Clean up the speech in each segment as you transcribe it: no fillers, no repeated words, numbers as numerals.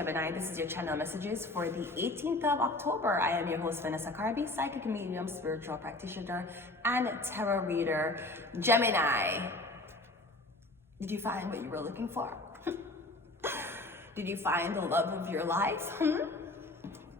Gemini, this is your channel messages for the 18th of October. I am your host, Vanessa Carby, psychic medium, spiritual practitioner, and tarot reader. Gemini, did you find what you were looking for? Did you find the love of your life?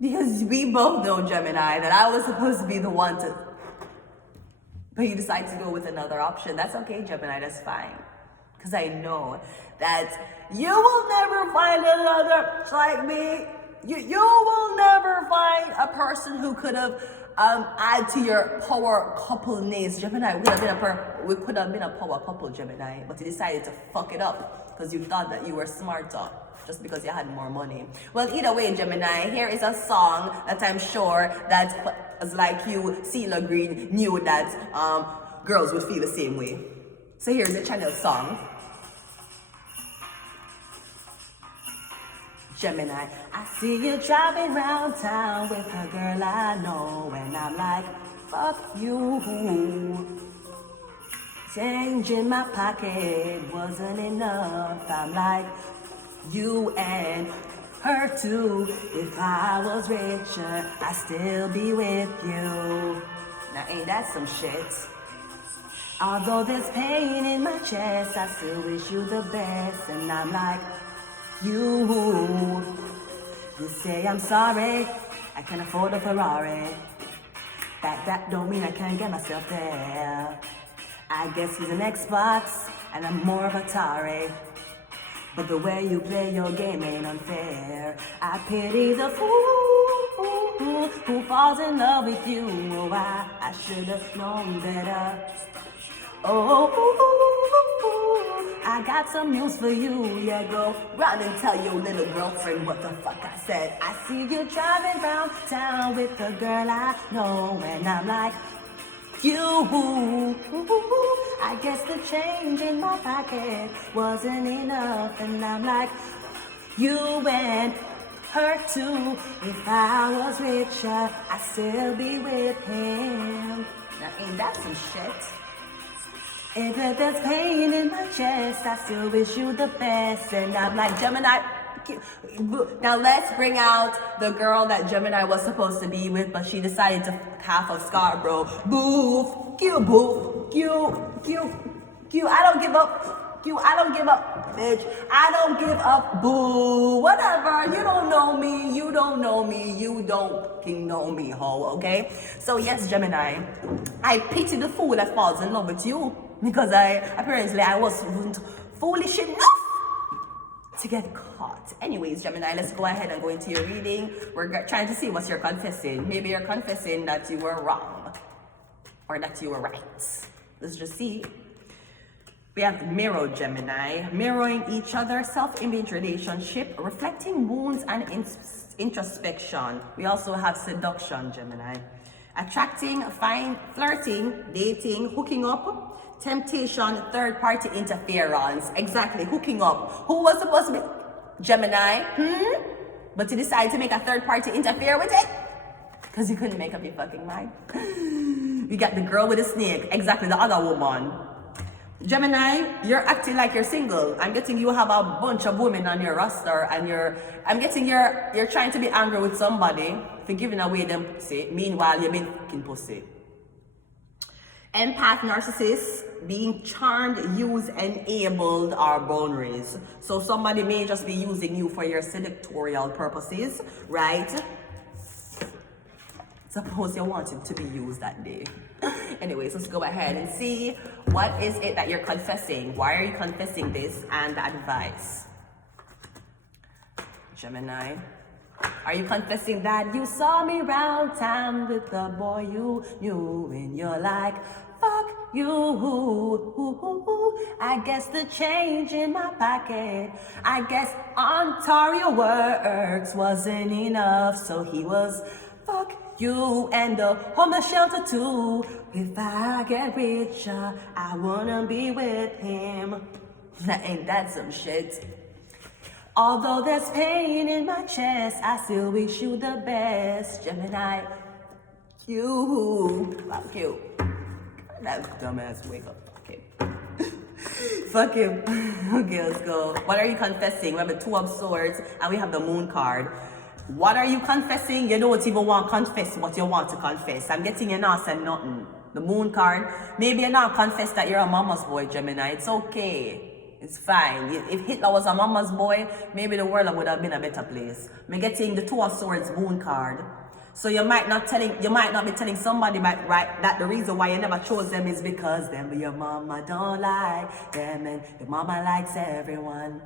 Because we both know, Gemini, that I was supposed to be the one to, but you decide to go with another option. That's okay, Gemini, that's fine. Because I know that you will never find another like me. You will never find a person who could have add to your power coupleness. Gemini, we could have been a power couple, Gemini, but you decided to fuck it up because you thought that you were smarter just because you had more money. Well, either way, Gemini, here is a song that I'm sure that was like you, CeeLo Green, knew that girls would feel the same way. So here's the channel song. Gemini, I see you driving around town with a girl I know, and I'm like, fuck you. Change in my pocket wasn't enough. I'm like, you and her too. If I was richer, I'd still be with you. Now ain't that some shit? Although there's pain in my chest, I still wish you the best. And I'm like, you say I'm sorry, I can afford a Ferrari. That don't mean I can't get myself there. I guess he's an Xbox and I'm more of a Atari. But the way you play your game ain't unfair. I pity the fool who falls in love with you. Oh, I should have known better. I got some news for you. Yeah, go round and tell your little girlfriend what the fuck I said. I see you driving round town with a girl I know, and I'm like, you. I guess the change in my pocket wasn't enough, and I'm like, you and her too. If I was richer, I'd still be with him. Now ain't that some shit? If there's pain in my chest, I still wish you the best. And I'm like, Gemini, now let's bring out the girl that Gemini was supposed to be with, but she decided to half of Scarborough. Boo, cute, boo, cute. I don't give up. I don't give up, bitch. I don't give up, boo. Whatever. You don't know me. You don't know me. You don't fucking know me, ho, okay? So yes, Gemini, I pity the fool that falls in love with you because I wasn't foolish enough to get caught. Anyways, Gemini, let's go ahead and go into your reading. We're trying to see what you're confessing. Maybe you're confessing that you were wrong or that you were right. Let's just see. We have mirror, Gemini, mirroring each other, self-image relationship, reflecting wounds and introspection. We also have seduction, Gemini, attracting, flirting, dating, hooking up, temptation, third-party interference. Exactly, hooking up. Who was supposed to be Gemini? But you decided to make a third party interfere with it because you couldn't make up your fucking mind. You got the girl with the snake, exactly, the other woman. Gemini, you're acting like you're single. I'm getting you have a bunch of women on your roster, and I'm getting you're trying to be angry with somebody for giving away them pussy. Meanwhile, you've been fucking pussy. Empath, narcissist, being charmed, used, enabled are boundaries. So somebody may just be using you for your seductorial purposes, right? Suppose you wanted to be used that day. Anyways, let's go ahead and see what is it that you're confessing. Why are you confessing this, and the advice? Gemini, are you confessing that you saw me round town with the boy you knew, and you're like, fuck you. I guess the change in my pocket, I guess Ontario works wasn't enough, so he was fuck you and the homeless shelter too. If I get richer, I wanna be with him. Ain't that some shit? Although there's pain in my chest, I still wish you the best. Gemini, you. Fuck you. That dumbass wake up. Okay. Fucking, okay, let's go. What are you confessing? We have the Two of Swords and we have the Moon card. What are you confessing? You don't even want to confess what you want to confess. I'm getting you not saying nothing. The Moon card. Maybe you're not confess that you're a mama's boy, Gemini. It's okay. It's fine. If Hitler was a mama's boy, maybe the world would have been a better place. I'm getting the Two of Swords Moon card. So you might not be telling somebody right that the reason why you never chose them is because them your mama don't like them and your mama likes everyone.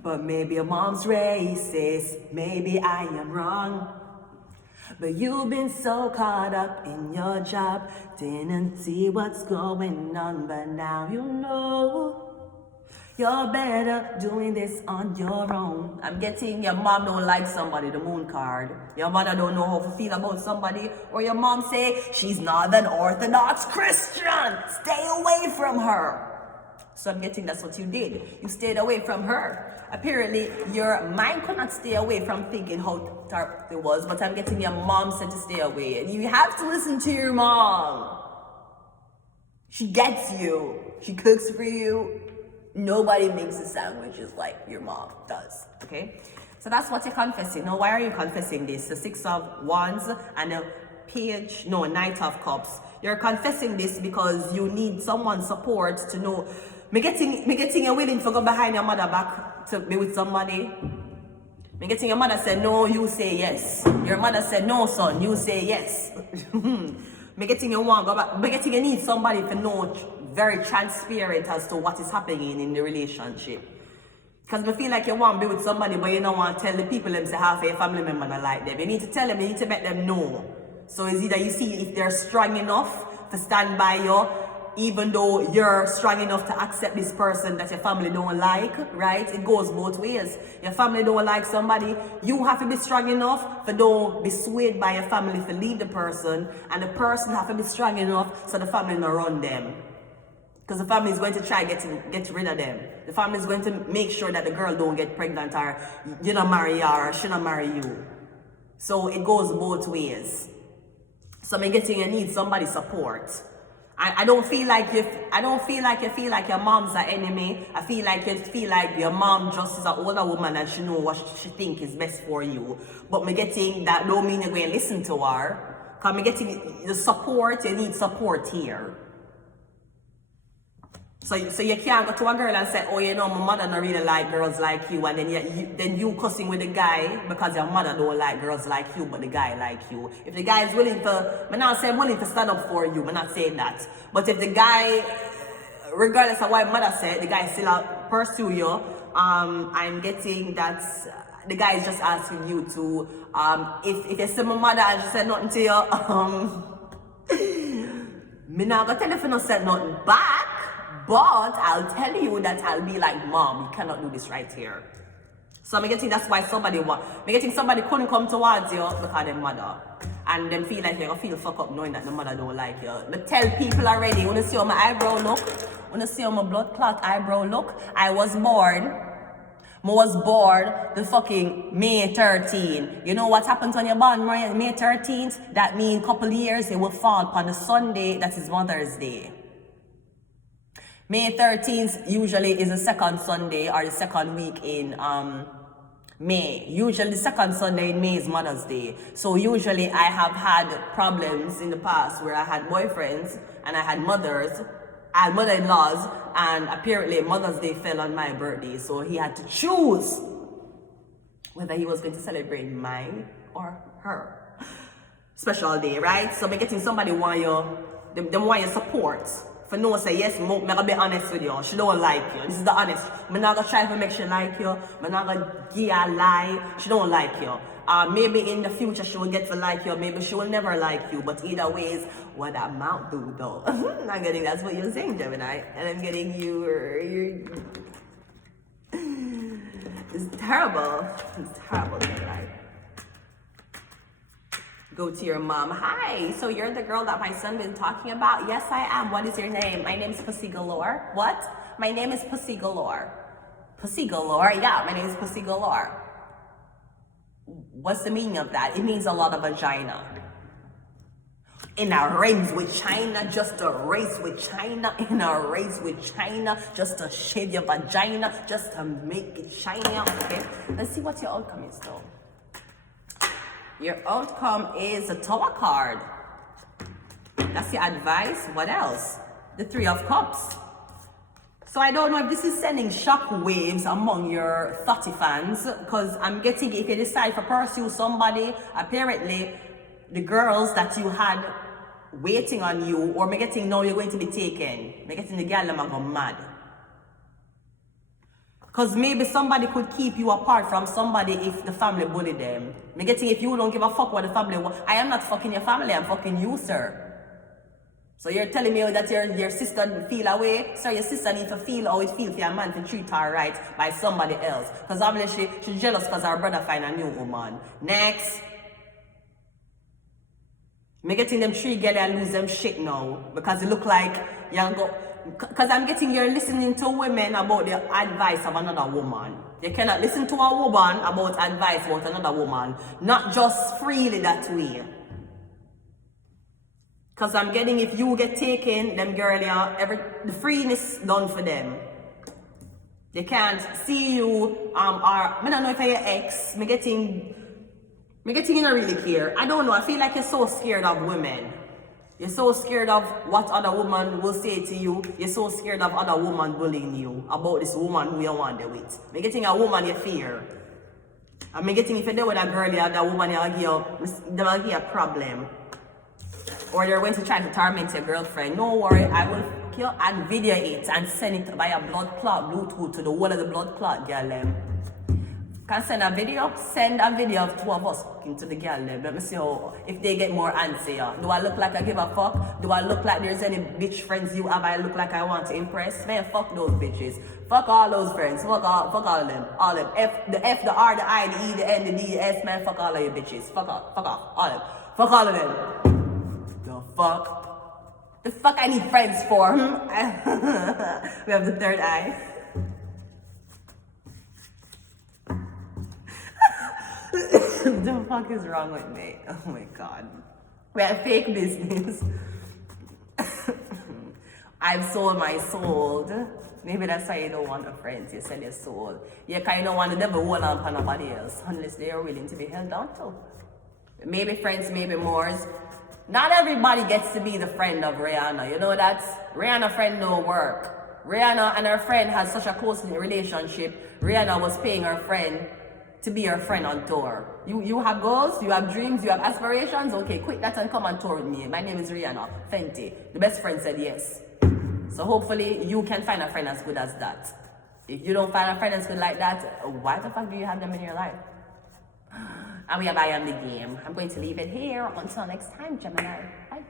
But maybe your mom's racist, maybe I am wrong. But you've been so caught up in your job, didn't see what's going on, but now you know. You're better doing this on your own. I'm getting your mom don't like somebody, the Moon card. Your mother don't know how to feel about somebody. Or your mom say, she's not an Orthodox Christian. Stay away from her. So I'm getting that's what you did. You stayed away from her. Apparently, your mind could not stay away from thinking how dark it was. But I'm getting your mom said to stay away. And you have to listen to your mom. She gets you. She cooks for you. Nobody makes the sandwiches like your mom does, okay? So that's what you're confessing. Now, why are you confessing this? The Six of Wands and the Knight of Cups. You're confessing this because you need someone's support to know. Me getting you willing to go behind your mother back to be with somebody. Me getting your mother said no, you say yes. Your mother said no, son, you say yes. Me getting you want go back. Me getting you need somebody to know very transparent as to what is happening in the relationship. Because I feel like you want to be with somebody, but you don't want to tell the people them say half of your family member not like them. You need to tell them, you need to make them know. So it's either you see if they're strong enough to stand by you, even though you're strong enough to accept this person that your family don't like, right? It goes both ways. Your family don't like somebody, you have to be strong enough to don't be swayed by your family to leave the person, and the person have to be strong enough so the family don't run them. Because the family is going to try get rid of them. The family is going to make sure that the girl don't get pregnant or you don't marry her or she don't marry you. So it goes both ways. So I'm getting you need somebody's support. I don't feel like you feel like your mom's an enemy. I feel like you feel like your mom just is an older woman and she know what she think is best for you. But me getting that don't mean you're going to listen to her. Because me getting the support, you need support here. So you can't go to a girl and say, oh, you know, my mother don't really like girls like you, and then you cussing with the guy because your mother don't like girls like you, but the guy like you. If the guy is willing to, I'm not saying willing to stand up for you, I'm not saying that. But if the guy, regardless of what mother said, the guy still pursue you, I'm getting that the guy is just asking you to, if you see my mother and she said nothing to you, me not gonna tell you if you not said nothing back. But I'll tell you that I'll be like, Mom, you cannot do this right here. So I'm getting that's why somebody couldn't come towards you because their mother. And them feel like you're gonna feel fuck up knowing that the mother don't like you. But tell people already, you wanna see how my eyebrow look? Wanna see how my blood clot eyebrow look? I was born the fucking May 13th. You know what happens when you're born May 13th? That means a couple of years it will fall upon the Sunday that is Mother's Day. May 13th usually is the second Sunday or the second week in May. Usually the second Sunday in May is Mother's Day. So usually I have had problems in the past where I had boyfriends and I had mother-in-laws, and apparently Mother's Day fell on my birthday. So he had to choose whether he was going to celebrate mine or her special day, right? So by getting somebody want your support. For no say yes, I'm gonna be honest with you. She don't like you. This is the honest. I'm not gonna try to make she like you. I'm not gonna give her a lie. She don't like you. Maybe in the future she will get to like you. Maybe she will never like you. But either ways, what that mouth do though? I'm getting that's what you're saying, Gemini. And I'm getting you. It's terrible. It's terrible, Gemini. Go to your mom. Hi, so you're the girl that my son been talking about? Yes, I am. What is your name? My name is Pussy Galore. What? My name is Pussy Galore. Pussy Galore? Yeah, my name is Pussy Galore. What's the meaning of that? It means a lot of vagina. In a race with China, just a race with China. In a race with China, just to shave your vagina, just to make it shiny. Okay, let's see what your outcome is though. Your outcome is a Tower card. That's your advice. What else? The Three of Cups. So I don't know if this is sending shock waves among your 30 fans, because I'm getting, if you decide to pursue somebody, apparently the girls that you had waiting on you, or me getting now you're going to be taken. Me getting the girl them go mad. Because maybe somebody could keep you apart from somebody if the family bully them. Me getting, if you don't give a fuck what the family want. I am not fucking your family, I'm fucking you, sir. So you're telling me that your sister feel away? So your sister needs to feel how it feels for your man to treat her right by somebody else. Because obviously she's jealous because her brother find a new woman. Next. Me getting them 3 girls and lose them shit now. Because it look like young go. Because I'm getting you're listening to women about the advice of another woman. You cannot listen to a woman about advice about another woman. Not just freely that way. Because I'm getting, if you get taken, them girl, the freeness done for them. They can't see you, or, I don't know if you're your ex, me getting you don't really care. I don't know, I feel like you're so scared of women. You're so scared of what other woman will say to you. You're so scared of other woman bullying you about this woman who you want to with. Me getting a woman you fear. And me getting, if you're there with a girl, that woman, they will give you a problem. Or you're going to try to torment your girlfriend. No worry, I will fuck you and video it and send it by a blood clot Bluetooth to the wall of the blood clot girl. Can send a video of 2 of us fucking to the girl. Let me see how, if they get more answer. Do I look like I give a fuck? Do I look like there's any bitch friends you have I look like I want to impress? Man, fuck those bitches. Fuck all those friends. Fuck all of them. All of them. The F, the R, the I, the E, the N, the D, the S, man, fuck all of you bitches. Fuck off. All of them. Fuck all of them. The fuck I need friends for? We have the third eye. The fuck is wrong with me? Oh my god. We have fake business. I've sold my soul. Maybe that's why you don't want a friend. You sell your soul. You kind of want the devil hold on to nobody else unless they are willing to be held down to. Maybe friends, maybe mores. Not everybody gets to be the friend of Rihanna. You know that? Rihanna's friend don't work. Rihanna and her friend had such a close relationship. Rihanna was paying her friend to be her friend on tour. You have goals, you have dreams, you have aspirations. Okay, quit that and come on tour with me. My name is Rihanna Fenty. The best friend said yes. So hopefully you can find a friend as good as that. If you don't find a friend as good like that, why the fuck do you have them in your life? And we have Eye on the Game. I'm going to leave it here. Until next time, Gemini. Bye.